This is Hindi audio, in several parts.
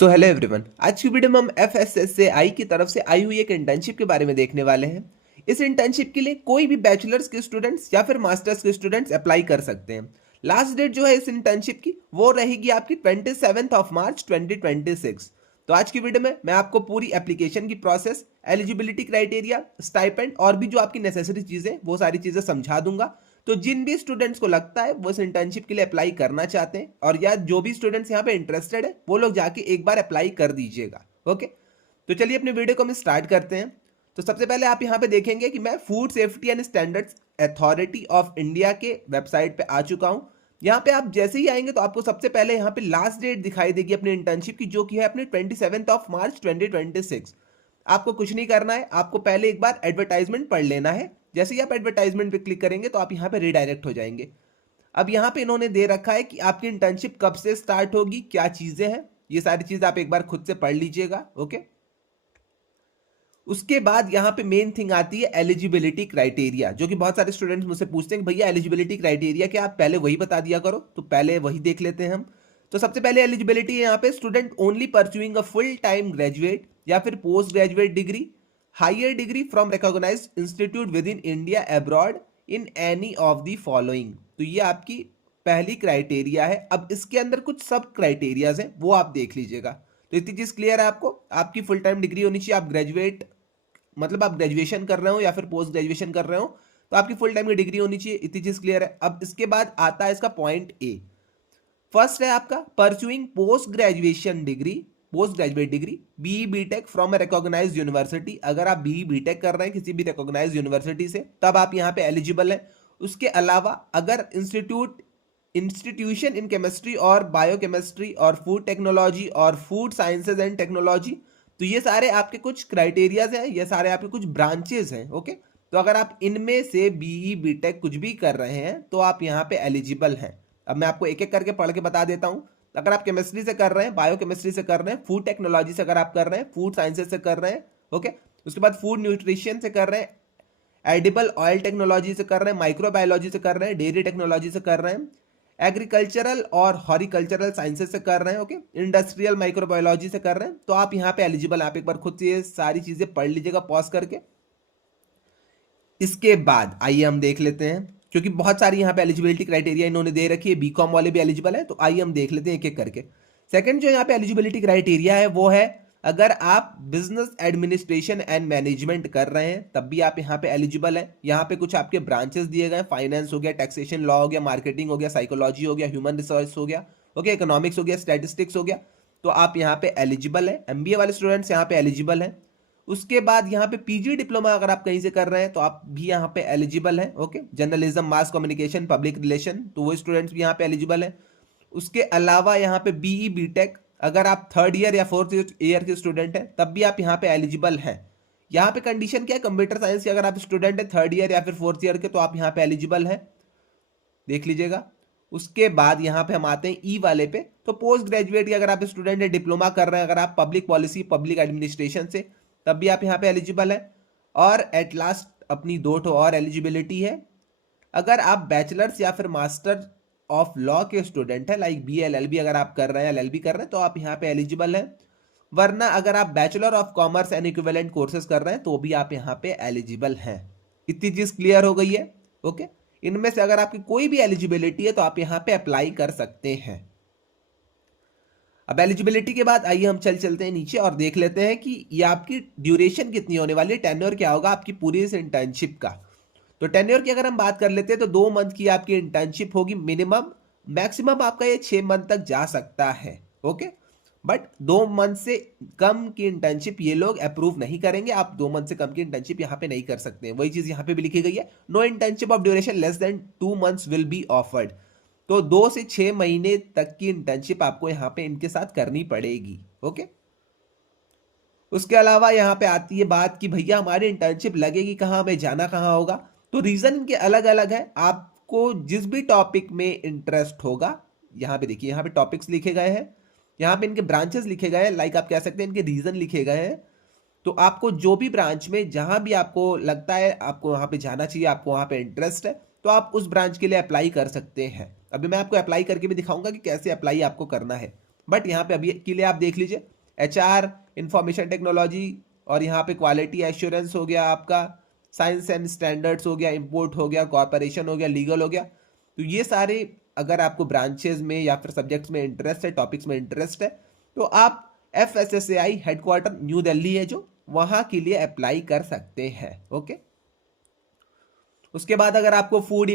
सो हेलो एवरीवन, आज की वीडियो में हम एफएसएसएआई की तरफ से आई हुई एक इंटर्नशिप के बारे में देखने वाले हैं। इस इंटर्नशिप के लिए कोई भी बैचलर्स के स्टूडेंट्स या फिर मास्टर्स के स्टूडेंट्स अप्लाई कर सकते हैं। लास्ट डेट जो है इस इंटर्नशिप की वो रहेगी आपकी 27 मार्च 2026। तो आज की वीडियो में मैं आपको पूरी एप्लीकेशन की प्रोसेस, एलिजिबिलिटी क्राइटेरिया, स्टाइपेंड और भी जो आपकी नेसेसरी चीजें वो सारी चीजें समझा दूंगा। तो जिन भी स्टूडेंट्स को लगता है वो इस इंटर्नशिप के लिए अप्लाई करना चाहते हैं और या जो भी स्टूडेंट्स यहाँ पे इंटरेस्टेड है वो लोग जाके एक बार अप्लाई कर दीजिएगा। ओके, तो चलिए अपने वीडियो को हम स्टार्ट करते हैं। तो सबसे पहले आप यहाँ पे देखेंगे कि मैं food safety and standards authority of India के वेबसाइट पे आ चुका हूँ। यहाँ पे आप जैसे ही आएंगे तो आपको सबसे पहले यहाँ पे लास्ट डेट दिखाई देगी अपनी इंटर्नशिप की, जो कि है अपनी 27 मार्च 2026। आपको कुछ नहीं करना है, आपको पहले एक बार एडवर्टाइजमेंट पढ़ लेना है। जैसे ही आप एडवर्टाइजमेंट पे क्लिक करेंगे तो आप यहाँ पे रिडायरेक्ट हो जाएंगे। अब यहाँ पे इन्होंने दे रखा है कि आपकी इंटर्नशिप कब से स्टार्ट होगी, क्या चीजें हैं, ये सारी चीजें आप एक बार खुद से पढ़ लीजिएगा। ओके, उसके बाद यहाँ पे मेन थिंग आती है एलिजिबिलिटी क्राइटेरिया, जो कि बहुत सारे स्टूडेंट्स मुझसे पूछते हैं भैया एलिजिबिलिटी क्राइटेरिया क्या, आप पहले वही बता दिया करो। तो पहले वही देख लेते हैं हम। तो सबसे पहले एलिजिबिलिटी है यहाँ पे, student only pursuing a full time graduate या फिर post graduate degree, higher degree from recognized institute within India abroad in any of the following. तो ये आपकी पहली क्राइटेरिया है। अब इसके अंदर कुछ सब क्राइटेरियाज हैं, वो आप देख लीजिएगा। तो इतनी चीज क्लियर है आपको, आपकी फुल टाइम डिग्री होनी चाहिए, आप ग्रेजुएट मतलब आप ग्रेजुएशन कर रहे हो या फिर पोस्ट ग्रेजुएशन कर रहे हो तो आपकी फुल टाइम की डिग्री होनी चाहिए। इतनी चीज क्लियर है। अब इसके बाद आता है इसका पॉइंट ए। फर्स्ट है आपका pursuing post graduation degree, post graduate degree BE BTech from a recognized university. अगर आप बीई बीटेक कर रहे हैं किसी भी रिकॉग्नाइज्ड यूनिवर्सिटी से तब आप यहाँ पे एलिजिबल है। उसके अलावा अगर इंस्टीट्यूशन इन केमिस्ट्री और बायोकेमिस्ट्री और फूड टेक्नोलॉजी और फूड साइंसेज एंड टेक्नोलॉजी, तो ये सारे आपके कुछ क्राइटेरियाज हैं, ये सारे आपके कुछ ब्रांचेस हैं। ओके, तो अगर आप इनमें से बीई बीटेक कुछ भी कर रहे हैं तो आप यहाँ पे एलिजिबल हैं। अब मैं आपको एक एक करके पढ़ के बता देता हूँ। अगर आप केमिस्ट्री से कर रहे हैं, बायोकेमिस्ट्री से कर रहे हैं, फूड टेक्नोलॉजी से अगर आप कर रहे हैं, फूड साइंसेज से कर रहे हैं, ओके, उसके बाद फूड न्यूट्रिशन से कर रहे हैं, एडिबल ऑयल टेक्नोलॉजी से कर रहे हैं, माइक्रोबायोलॉजी से कर रहे हैं, डेयरी टेक्नोलॉजी से कर रहे हैं, एग्रीकल्चरल और हॉरिकल्चरल साइंसेज से कर रहे हैं, ओके, इंडस्ट्रियल माइक्रोबायोलॉजी से कर रहे हैं, तो आप यहाँ पे एलिजिबल। आप एक बार खुद से ये सारी चीजें पढ़ लीजिएगा पॉज करके। इसके बाद आइए हम देख लेते हैं, क्योंकि बहुत सारी यहाँ पे एलिजिबिलिटी क्राइटेरिया इन्होंने दे रखी है, बीकॉम वाले भी एलिजिबल है, तो आइए हम देख लेते हैं एक एक करके। सेकंड जो यहाँ पे एलिजिबिलिटी क्राइटेरिया है वो है अगर आप बिजनेस एडमिनिस्ट्रेशन एंड मैनेजमेंट कर रहे हैं तब भी आप यहाँ पे एलिजिबल है। यहाँ पे कुछ आपके ब्रांचेस दिए गए, फाइनेंस हो गया, टैक्सेशन लॉ हो गया, मार्केटिंग हो गया, साइकोलॉजी हो गया, ह्यूमन रिसोर्स हो गया, ओके, इकोनॉमिक्स हो गया, स्टैटिस्टिक्स हो गया, तो आप यहाँ पे एलिजिबल है। एमबीए वाले स्टूडेंट्स यहाँ पे एलिजिबल है। उसके बाद यहाँ पे पीजी डिप्लोमा अगर आप कहीं से कर रहे हैं तो आप भी यहाँ पे एलिजिबल हैं। Okay, journalism, mass communication, public relation, तो वो स्टूडेंट्स भी यहाँ पे एलिजिबल हैं। उसके अलावा यहाँ पे बीई बीटेक अगर आप थर्ड ईयर या फोर्थ ईयर के स्टूडेंट हैं तब भी आप यहाँ पे एलिजिबल हैं। यहाँ पे कंडीशन क्या है, कंप्यूटर साइंस के अगर आप स्टूडेंट हैं थर्ड ईयर या फिर फोर्थ ईयर के तो आप यहाँ पे एलिजिबल हैं, देख लीजिएगा। उसके बाद यहाँ पे हम आते हैं ई वाले पे। तो पोस्ट ग्रेजुएट की अगर आप स्टूडेंट है, डिप्लोमा कर रहे हैं, अगर आप पब्लिक पॉलिसी, पब्लिक एडमिनिस्ट्रेशन से, तब भी आप यहाँ पे एलिजिबल है। और एट लास्ट अपनी दो ठो और एलिजिबिलिटी है, अगर आप बैचलर्स या फिर मास्टर ऑफ लॉ के स्टूडेंट है, लाइक बी एलएलबी अगर आप कर रहे हैं, एलएलबी कर रहे हैं, तो आप यहाँ पे एलिजिबल हैं। वरना अगर आप bachelor of commerce and equivalent courses कर रहे हैं तो भी आप यहाँ पे एलिजिबल हैं। इतनी चीज क्लियर हो गई है। ओके, इनमें से अगर आपकी कोई भी एलिजिबिलिटी है तो आप यहाँ पे अप्लाई कर सकते हैं। अब एलिजिबिलिटी के बाद आइए हम चलते हैं नीचे और देख लेते हैं कि ये आपकी ड्यूरेशन कितनी होने वाली है, टेन्योर क्या होगा आपकी पूरी इस इंटर्नशिप का। तो टेन्योर की अगर हम बात कर लेते हैं तो 2 मंथ की आपकी इंटर्नशिप होगी मिनिमम। मैक्सिमम आपका ये 6 मंथ तक जा सकता है। ओके, बट 2 मंथ से कम की इंटर्नशिप ये लोग अप्रूव नहीं करेंगे। आप 2 मंथ से कम की इंटर्नशिप यहाँ पे नहीं कर सकते हैं। वही चीज यहाँ पे भी लिखी गई है, no internship of duration less than 2 months will be offered. तो 2 से 6 महीने तक की इंटर्नशिप आपको यहाँ पे इनके साथ करनी पड़ेगी। ओके, उसके अलावा यहाँ पे आती है बात कि भैया हमारी इंटर्नशिप लगेगी कहाँ, हमें जाना कहाँ होगा। तो रीजन इनके अलग अलग है। आपको जिस भी टॉपिक में इंटरेस्ट होगा, यहाँ पे देखिए, यहाँ पे टॉपिक्स लिखे गए हैं, यहाँ पे इनके ब्रांचेस लिखे गए हैं, लाइक आप कह सकते हैं इनके रीजन लिखे गए हैं। तो आपको जो भी ब्रांच में जहां भी आपको लगता है आपको वहां पे जाना चाहिए, आपको वहां पे इंटरेस्ट है, तो आप उस ब्रांच के लिए अप्लाई कर सकते हैं। अभी मैं आपको अप्लाई करके भी दिखाऊंगा कि कैसे अप्लाई आपको करना है। बट यहाँ पे अभी के लिए आप देख लीजिए HR, इंफॉर्मेशन टेक्नोलॉजी, और यहाँ पे क्वालिटी एश्योरेंस हो गया आपका, साइंस एंड स्टैंडर्ड्स हो गया, इंपोर्ट हो गया, कॉर्पोरेशन हो गया, लीगल हो गया। तो ये सारे अगर आपको ब्रांचेज में या फिर सब्जेक्ट्स में इंटरेस्ट है, टॉपिक्स में इंटरेस्ट है, तो आप FSSAI हेडक्वार्टर न्यू दिल्ली है जो, वहां के लिए अप्लाई कर सकते हैं। ओके, उसके बाद अगर आपको food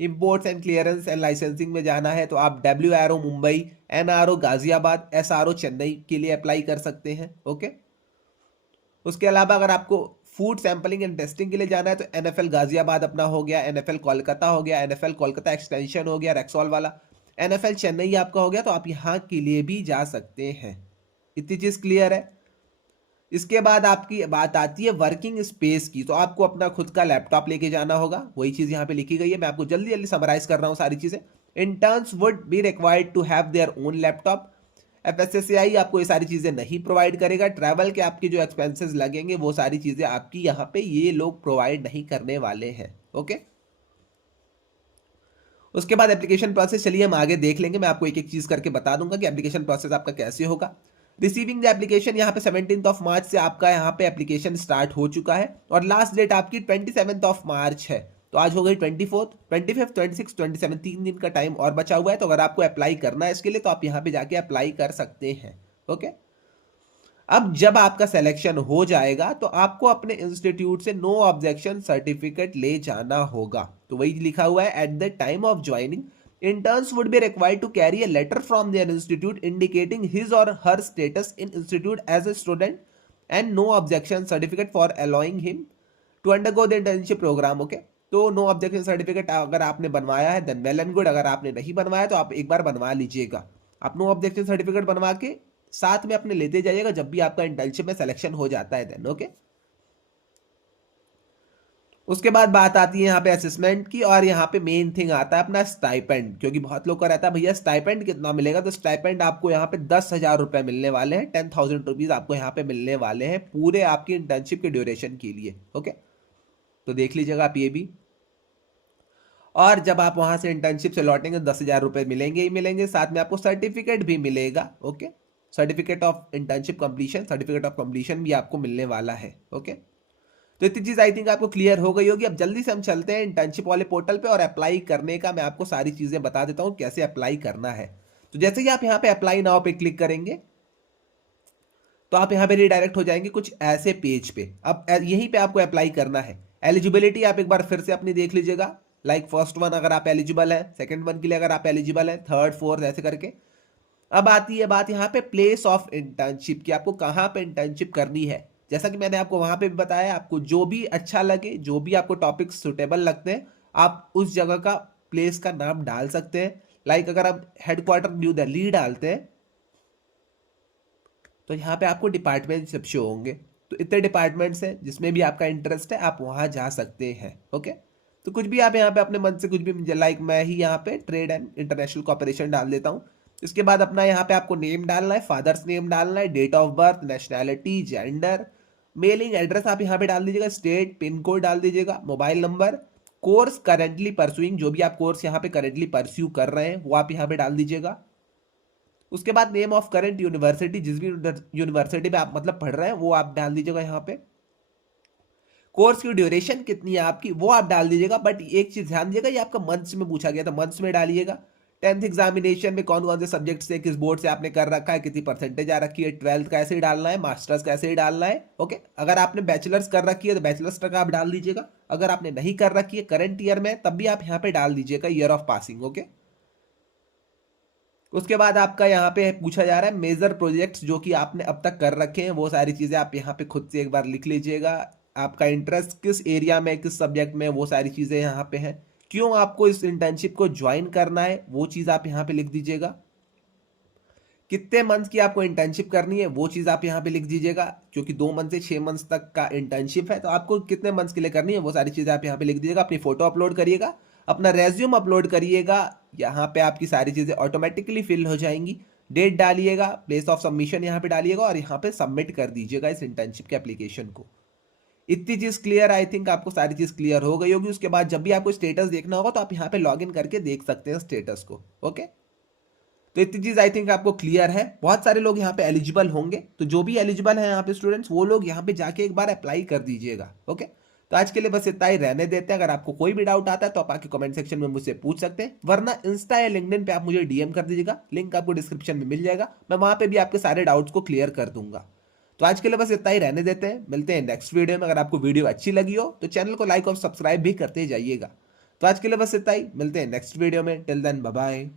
imports and clearance and licensing में जाना है तो आप WRO Mumbai, NRO Ghaziabad, SRO Chennai के लिए अप्लाई कर सकते हैं। ओके, उसके अलावा अगर आपको फूड सैंपलिंग एंड टेस्टिंग के लिए जाना है तो NFL गाजियाबाद अपना हो गया, NFL कोलकाता हो गया, NFL कोलकाता एक्सटेंशन हो गया रेक्सोल वाला, NFL चेन्नई आपका हो गया, तो आप यहाँ के लिए भी जा सकते हैं। इतनी चीज क्लियर है। इसके बाद आपकी बात आती है वर्किंग स्पेस की, तो आपको अपना खुद का लैपटॉप लेके जाना होगा, वही चीज यहाँ पे लिखी गई है। मैं आपको जल्दी जल्दी समराइज कर रहा हूँ सारी चीजें। Interns would be required to have their own laptop. FSSAI आपको ये सारी चीजें नहीं प्रोवाइड करेगा। ट्रैवल के आपके जो एक्सपेंसेस लगेंगे वो सारी चीजें आपकी यहाँ पे ये लोग प्रोवाइड नहीं करने वाले हैं। ओके, उसके बाद एप्लीकेशन प्रोसेस चलिए हम आगे देख लेंगे। मैं आपको एक एक चीज करके बता दूंगा कि एप्लीकेशन प्रोसेस आपका कैसे होगा। रिसीविंग द एप्लीकेशन यहाँ पे 17 मार्च से आपका यहाँ पे एप्लीकेशन स्टार्ट हो चुका है और लास्ट डेट आपकी 27 मार्च है। तो आज हो गई 24th, 25th, 26, 27, 3 दिन का टाइम और बचा हुआ है। तो अगर आपको अप्लाई करना है इसके लिए तो आप यहाँ पे जाके अप्लाई कर सकते हैं। ओके, अब जब आपका सिलेक्शन हो जाएगा तो आपको अपने इंस्टीट्यूट से नो ऑब्जेक्शन सर्टिफिकेट ले जाना होगा। तो वही लिखा हुआ है, at the time of joining interns would be required to carry a letter from their institute indicating his or her status in institute as a student and no objection certificate for allowing him to undergo the internship program. Okay, तो नो ऑब्जेक्शन सर्टिफिकेट अगर आपने बनवाया है देन वेल एंड गुड, अगर आपने नहीं बनवाया तो आप एक बार बनवा लीजिएगा। आप नो ऑब्जेक्शन सर्टिफिकेट बनवा के साथ में अपने लेते जाइएगा जब भी आपका इंटर्नशिप में सिलेक्शन हो जाता है देन। ओके, उसके बाद बात आती है यहाँ पे असेसमेंट की, और यहाँ पे मेन थिंग आता है अपना स्टाइपेंड, क्योंकि बहुत लोग का रहता है भैया स्टाइपेंड कितना मिलेगा। तो स्टाइपेंड आपको यहाँ पे 10,000 रुपए मिलने वाले हैं, 10,000 रुपीज आपको यहाँ पे मिलने वाले हैं पूरे आपकी इंटर्नशिप के ड्यूरेशन के लिए। ओके, तो देख लीजिएगा आप ये भी। और जब आप वहां से इंटर्नशिप से लौटेंगे 10,000 रुपए मिलेंगे ही मिलेंगे, साथ में आपको सर्टिफिकेट भी मिलेगा। Okay, certificate of internship completion, certificate of completion भी आपको मिलने वाला है। ओके, तो इतनी चीज आई थिंक आपको क्लियर हो गई होगी। अब जल्दी से हम चलते हैं इंटर्नशिप वाले पोर्टल पे और अप्लाई करने का मैं आपको सारी चीजें बता देता हूं कैसे अप्लाई करना है। तो जैसे ही आप यहाँ पे अप्लाई नाउ पे क्लिक करेंगे तो आप यहाँ पे रिडायरेक्ट हो जाएंगे कुछ ऐसे पेज पे। अब यहीं पे आपको अप्लाई करना है। एलिजिबिलिटी आप एक बार फिर से अपनी देख लीजिएगा, लाइक फर्स्ट वन अगर आप एलिजिबल है, सेकेंड वन के लिए अगर आप एलिजिबल है, थर्ड फोर्थ ऐसे करके। अब आती है बात यहाँ पे प्लेस ऑफ इंटर्नशिप की, आपको कहाँ पे इंटर्नशिप करनी है। जैसा कि मैंने आपको वहां पे भी बताया, आपको जो भी अच्छा लगे, जो भी आपको टॉपिक सुटेबल लगते हैं, आप उस जगह का प्लेस का नाम डाल सकते हैं। लाइक अगर आप हेडक्वार्टर न्यू दिल्ली डालते हैं तो यहाँ पे आपको डिपार्टमेंट सब शो होंगे। तो इतने डिपार्टमेंट्स हैं जिसमें भी आपका इंटरेस्ट है आप वहां जा सकते हैं। ओके, तो कुछ भी आप यहाँ पे अपने मन से कुछ भी, लाइक मैं ही यहाँ पे ट्रेड एंड इंटरनेशनल कॉर्पोरेशन डाल देता हूँ। इसके बाद अपना यहाँ पे आपको नेम डालना है, फादर्स नेम डालना है, date of birth, nationality, gender, mailing address आप यहाँ पे डाल दीजिएगा, स्टेट, पिन कोड डाल दीजिएगा, mobile number, course currently pursuing, जो भी आप कोर्स यहाँ पे करेंटली परस्यू कर रहे हैं वो आप यहाँ पे डाल दीजिएगा। उसके बाद नेम ऑफ करेंट यूनिवर्सिटी, जिस भी यूनिवर्सिटी में आप मतलब पढ़ रहे हैं वो आप डाल दीजिएगा यहाँ पे। कोर्स की ड्यूरेशन कितनी है आपकी वो आप डाल दीजिएगा। बट एक चीज ध्यान दीजिएगा, ये आपका मंथ्स में पूछा गया था, मंथ्स में डालिएगा। 10th एग्जामिनेशन में कौन कौन से सब्जेक्ट से किस बोर्ड से आपने कर रखा है, कितनी परसेंटेज आ रखी है, 12th का ऐसे ही डालना है, मास्टर्स का ऐसे ही डालना है। ओके, अगर आपने बैचलर्स कर रखी है तो बैचलर्स का आप डाल दीजिएगा। अगर आपने नहीं कर रखी है करंट ईयर में तब भी आप यहाँ पे डाल दीजिएगा ईयर ऑफ पासिंग। ओके, उसके बाद आपका यहाँ पे पूछा जा रहा है मेजर प्रोजेक्ट्स जो कि आपने अब तक कर रखे हैं, वो सारी चीजें आप यहाँ पे खुद से एक बार लिख लीजिएगा। आपका इंटरेस्ट किस एरिया में, किस सब्जेक्ट में, वो सारी चीजें यहाँ पे हैं। क्यों आपको इस इंटर्नशिप को ज्वाइन करना है वो चीज आप यहाँ पे लिख दीजिएगा। कितने मंथ की आपको इंटर्नशिप करनी है वो चीज आप यहाँ पे लिख दीजिएगा, क्योंकि 2 मंथ से 6 मंथ तक का इंटर्नशिप है तो आपको कितने मंथ्स के लिए करनी है वो सारी चीजें आप यहाँ पे लिख दीजिएगा। अपनी फोटो अपलोड करिएगा, अपना रेज्यूम अपलोड करिएगा, यहाँ पे आपकी सारी चीजें ऑटोमेटिकली फिल हो जाएंगी। डेट डालिएगा, प्लेस ऑफ सबमिशन यहाँ पे डालिएगा और यहाँ पे सबमिट कर दीजिएगा इस इंटर्नशिप के एप्लीकेशन को। इतनी चीज क्लियर, आई थिंक आपको सारी चीज क्लियर हो गई होगी। उसके बाद जब भी आपको स्टेटस देखना होगा तो आप यहाँ पे लॉग इन करके देख सकते हैं स्टेटस को। ओके, तो इतनी चीज आई थिंक आपको क्लियर है। बहुत सारे लोग यहाँ पे एलिजिबल होंगे, तो जो भी एलिजिबल है यहाँ पे स्टूडेंट्स, वो लोग यहाँ पे जाके एक बार अप्लाई कर दीजिएगा। ओके, तो आज के लिए बस इतना ही रहने देते हैं। अगर आपको कोई भी डाउट आता है तो आप आके कमेंट सेक्शन में मुझसे पूछ सकते हैं, वरना इंस्टा या लिंक्डइन पे आप मुझे डीएम कर दीजिएगा, लिंक आपको डिस्क्रिप्शन में मिल जाएगा। मैं वहां पे भी आपके सारे डाउट्स को क्लियर कर दूंगा। तो आज के लिए बस इतना ही रहने देते हैं, मिलते हैं नेक्स्ट वीडियो में। अगर आपको वीडियो अच्छी लगी हो तो चैनल को लाइक और सब्सक्राइब भी करते जाइएगा। तो आज के लिए बस इतना ही, मिलते हैं नेक्स्ट वीडियो में। Till then bye bye.